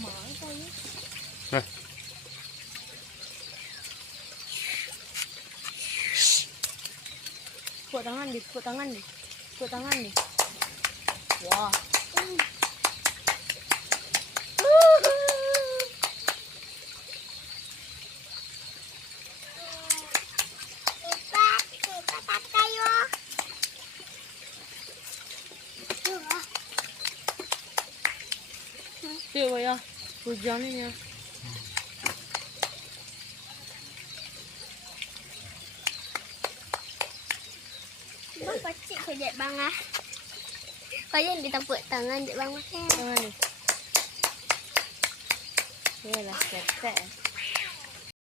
Mở tay. Này. Buat tangan di, buat tangan di. Buat tangan di. Wah. Dia ya, hujan ni ya. Bang pacik ke jat bang ah. Kaya ditapuk tangan jat bang makan. Tangan ni. Yalah, ketek.